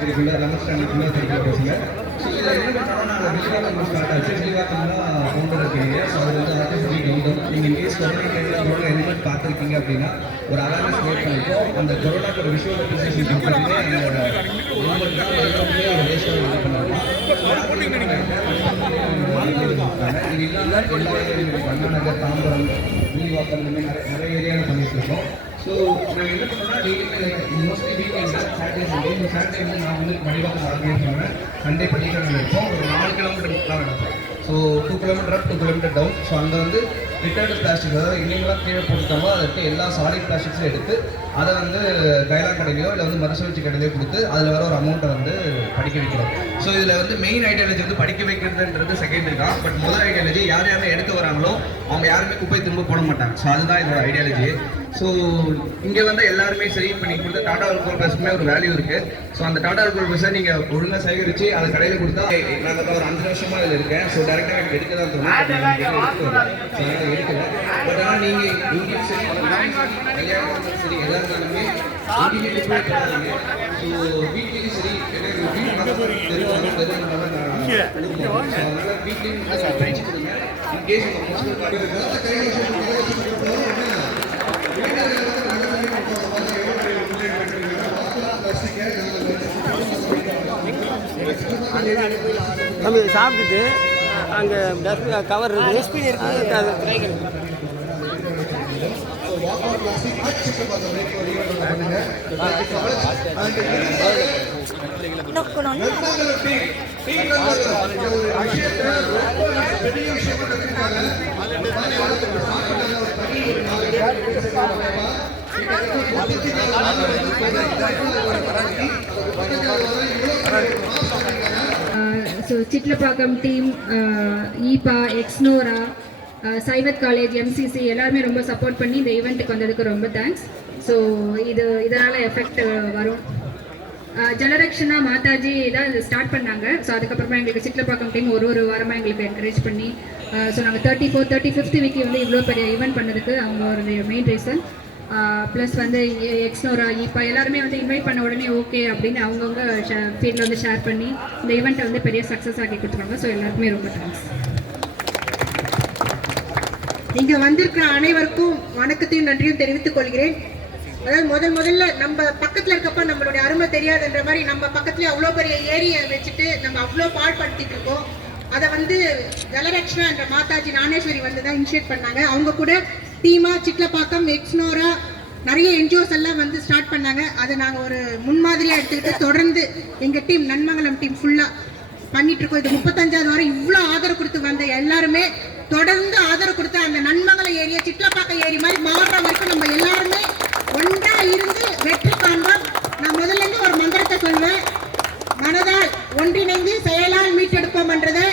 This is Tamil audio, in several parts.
கேட்டகரிக்குள்ள 11th ஸ்டாண்டர்டுக்குள்ள படிக்கிற பசங்க. ஸோ இதில் என்ன பண்ணோம்னா நாங்கள் வில்லிவாக்கம் ஸ்டார்ட் ஆச்சு. வில்லிவாக்கம்னா ஃபவுண்டர் இருக்கீங்க. ஸோ அது வந்து ஆர்டிஃபிஷியல் கவுண்டம். நீங்கள் இன்கேஸ் கொரோனா டைமில் எலிமெண்ட் பார்த்துருக்கீங்க அப்படின்னா ஒரு அவேர்னஸ் கிரியேட் பண்ணிப்போம். அந்த கொரோனாக்கு ஒரு விஷுவல் ரெப்ரஸன்டேஷன் கொடுத்துருந்தே எங்களோட கவர்மெண்ட் தான் ஒரு ரேஷியோ இது பண்ணுவாங்க. இது இல்லாமல் எல்லா ஏரியாவும் அண்ணா நகர், தாம்பரம், வில்லிவாக்கம் இந்த மாதிரி நிறைய ஏரியாவில் பண்ணிட்டு இருக்கோம். ஸோ நாங்கள் என்ன பண்ணோம்னா மோஸ்ட்லி வீக்கெண்ட் சாட்டர்டே சண்டே. இந்த சாட்டர்டே வந்து நான் வந்து மணிவாக்கம் ஆர்கனைஸ் பண்ணுவேன். சண்டே பள்ளிக்கிழமை இருப்போம். ஒரு 4 கிலோமீட்டர் தான் நடப்போம். So 2 kilometre up 2 kilometre down. So அங்கே வந்து ரிட்டர்டு பிளாஸ்டிக், அதாவது இல்லைங்களா கீழே போட்டுட்டாங்களோ அதை எடுத்து எல்லா சாலிட் பிளாஸ்டிக்ஸும் எடுத்து அதை வந்து கைலா கடையிலையோ இல்லை வந்து மறுசுழற்சி கடையிலையோ கொடுத்து அதில் வர ஒரு அமௌண்ட்டை வந்து படிக்க வைக்கிறோம். ஸோ இதில் வந்து மெயின் ஐடியாலஜி வந்து படிக்க வைக்கிறதுன்றது செகண்டரி தான். பட் முதல் ஐடியாலஜி யார் யாரும் எடுத்து வராங்களோ அவங்க யாருமே குப்பை திரும்ப போட மாட்டாங்க. ஸோ அதுதான் இதோட ஐடியாலஜி. ஸோ இங்கே வந்து எல்லாருமே சரி இப்போ நீங்கள் கொடுத்த டாடா அல்கோல் பஸ்ஸுமே ஒரு வேல்யூ இருக்குது. ஸோ அந்த டாடா அல்கோல் பஸ்ஸை நீங்கள் ஒழுங்காக சேகரித்து அதை கடையில் கொடுத்தா நான் ஒரு 5 வருஷமாக இதில் இருக்கேன். ஸோ டேரெக்டாக எனக்கு எடுக்க தான் தோணும். எடுக்கல. பட் ஆனால் நீங்கள் இங்கேயும் சரி கல்யாணம் சரி எதாக இருந்தாலுமே இங்கேயுமே டிஃபரெண்ட் பண்ணாதீங்க. ஸோ வீட்லேயும் சரி எனக்கு வீட்டு தெரிஞ்சவங்க ஸோ அதனால் வீட்லேயும் பயிற்சி கொடுங்க. இன்கேஸ் நம்ம சாப்பிட்டுட்டு அங்கே டஸ்ட்பின் கவர் இருக்குது. ஸோ சிட்லப்பாக்கம் டீம், ஈபா, எக்ஸ்னோரா, சைவத் காலேஜ், எம்சிசி எல்லாருமே ரொம்ப சப்போர்ட் பண்ணி இந்த ஈவெண்ட்டுக்கு வந்ததுக்கு ரொம்ப தேங்க்ஸ். ஸோ இதனால் எஃபெக்ட் வரும். ஜலரக்ஷனா மாதாஜி தான் இது ஸ்டார்ட் பண்ணாங்க. ஸோ அதுக்கப்புறமா எங்களுக்கு சிட்லப்பாக்கம் டீம் ஒரு வாரமாக எங்களுக்கு என்கரேஜ் பண்ணி ஸோ நாங்கள் 35th வீக்கு வந்து இவ்வளோ பெரிய ஈவெண்ட் பண்ணதுக்கு அவங்க ஒரு மெயின் ரீசன். ப்ளஸ் வந்து எக்ஸ்னோரா, இப்போ எல்லாருமே வந்து இன்வைட் பண்ண உடனே ஓகே அப்படின்னு அவங்கவுங்க ஃபீல்டில் வந்து ஷேர் பண்ணி இந்த ஈவெண்ட்டை வந்து பெரிய சக்ஸஸ் ஆக்கி கொடுத்துருவாங்க. ஸோ எல்லாருக்குமே ரொம்ப தேங்க்ஸ். இங்கே வந்திருக்கிற அனைவருக்கும் வணக்கத்தையும் நன்றியும் தெரிவித்துக் கொள்கிறேன். அதாவது முதல்ல நம்ம பக்கத்தில் இருக்கப்ப நம்மளுடைய அருமை தெரியாதுன்ற மாதிரி நம்ம பக்கத்துலேயே அவ்வளோ பெரிய ஏரியை வச்சுட்டு நம்ம அவ்வளோ பாடுபடுத்திட்டு இருக்கோம். அதை வந்து ஜலரக்ஷனா என்ற மாதாஜி ஞானேஸ்வரி வந்து தான் இனிஷியேட் பண்ணாங்க. அவங்க கூட டீமா சிட்லப்பாக்கம், எக்ஸ்னோரா நிறைய என்ஜிஓஸ் எல்லாம் வந்து ஸ்டார்ட் பண்ணாங்க. அதை நாங்கள் ஒரு முன்மாதிரியாக எடுத்துக்கிட்டு தொடர்ந்து எங்கள் டீம் நன்மங்கலம் டீம் ஃபுல்லாக பண்ணிட்டு இருக்கோம். இது 35வது வாரம் இவ்வளோ ஆதரவு கொடுத்து வந்த எல்லாருமே தொடர்ந்து ஆதரவு கொடுத்த அந்த நன்மங்கலம் ஏரியா சிட்லப்பாக்கம் ஏரி மாதிரி மாறுற வரைக்கும் நம்ம எல்லாருமே ஒன்றா இருந்து வெற்றி காண்போம். நான் முதல்ல இருந்து ஒரு மந்திரத்தை சொல்வேன். மனதால் ஒன்றிணைந்து செயலால் மீட்டெடுப்போம் என்றதை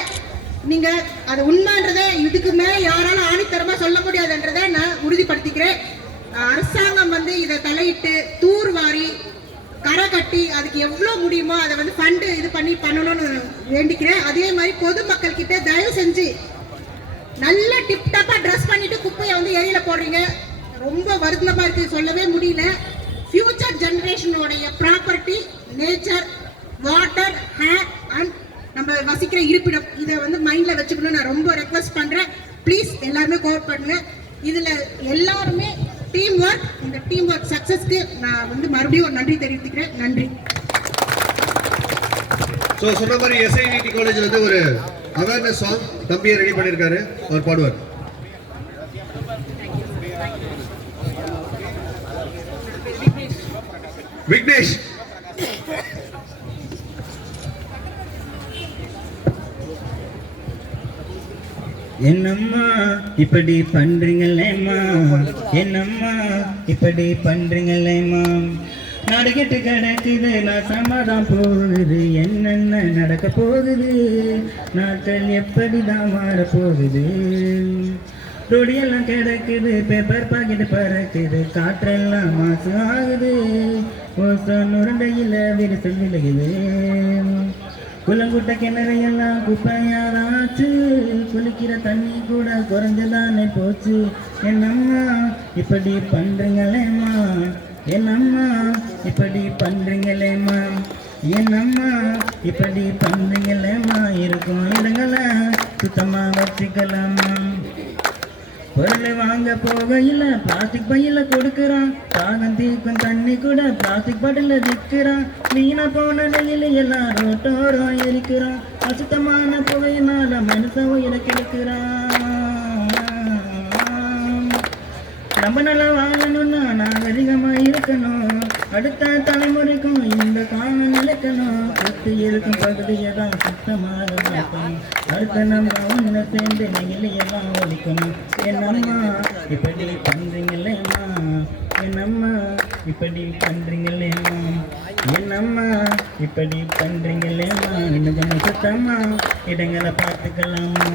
நீங்க அது உண்மைன்றதை இதுக்கு மேல யாராலும் ஆணித்தரமா சொல்ல முடியாதுன்றதை நான் உறுதிப்படுத்திக்கிறேன். அரசாங்கம் வந்து இதை தலையிட்டு தூர்வாரி கரை கட்டி அதுக்கு எவ்வளவு முடியுமோ அதை வந்து ஃபண்டு இது பண்ணணும்னு வேண்டிக்கிறேன். அதே மாதிரி பொதுமக்கள் கிட்ட தயவு செஞ்சு நல்ல டிப்டாப்பா ட்ரெஸ் பண்ணிட்டு குப்பையை வந்து ஏரியில போடுறீங்க. ரொம்ப வருத்தமா இருக்கு, சொல்லவே முடியல. ஃபியூச்சர் ஜெனரேஷனோடைய property, nature, water, air and நம்ம வசிக்கிற இருப்பிடம் இதை வந்து மைண்ட்ல வச்சுக்கணும். நான் ரொம்ப ரெக்வஸ்ட் பண்றேன். ப்ளீஸ் எல்லாருமே கோஆப்ரேட் பண்ணுங்க. இதுல எல்லாருமே டீம் ஒர்க். இந்த டீம் ஒர்க் சக்சஸ்க்கு நான் வந்து மறுபடியும் ஒரு நன்றி தெரிவித்துக்கிறேன். நன்றி. ஸோ சொன்ன மாதிரி எஸ்ஐவிடி காலேஜ்ல இருந்து ஒரு அவேர்னஸ் சாங் தம்பியை ரெடி பண்ணியிருக்காரு, அவர் பாடுவார். விக்னேஷ். என்னம்மா இப்படி பண்றீங்களேம்மா, என்னம்மா இப்படி பண்றீங்களேம்மா, நடக்கிட்டு கிடக்குது நான் சமாதான் போகுது, என்னென்ன நடக்க போகுது, நாட்கள் எப்படிதான் மாற போகுது, ரொடியெல்லாம் கிடக்குது, பேப்பர் பாக்கெட்டு பறக்குது, காற்றெல்லாம் மாசு ஆகுது, ஓசோன் உருண்டையில் விரிசல் விலகுது, குளங்குட்ட கிணறையெல்லாம் குப்பையாதாச்சு, குளிக்கிற தண்ணி கூட குறைஞ்சதானே போச்சு, என்னம்மா இப்படி பண்றீங்களேம்மா, என்னம்மா இப்படி பண்றீங்களேம்மா, என்னம்மா இப்படி பண்றீங்களேம்மா, இருக்கும் இடங்களை சுத்தமா வச்சுக்கலாமா. பொருள் வாங்க போகையில் பிளாஸ்டிக் பையில கொடுக்குறான், தாகம் தீக்கும் தண்ணி கூட பிளாஸ்டிக் பாட்டில விற்கிறான். வீணா போன நெய்யில எல்லாம் ரோட்டோரம் எரிக்கிறான், அசுத்தமான புகையினால மனுஷ உயிரை கெடுக்கிறான். நம்ம நல்லா வாழணும்னா நாகரிகமா இருக்கணும், அடுத்த தலைமுறைக்கும் இந்த காலம் நிலைக்கணும். சுத்தி இருக்கும் பகுதியை தான் சுத்தமாக பார்க்கணும், அடுத்த நம்ம ஒன்று சேர்ந்து நெகிழியெல்லாம் ஒழிக்கணும். என்னம்மா இப்படி பண்றீங்களேம்மா, என்னம்மா இப்படி பண்றீங்களேம்மா, என்னம்மா இப்படி பண்றீங்களேம்மா. இன்னும் கொஞ்சம் சுத்தமா இடங்களை பார்த்துக்கலாமா.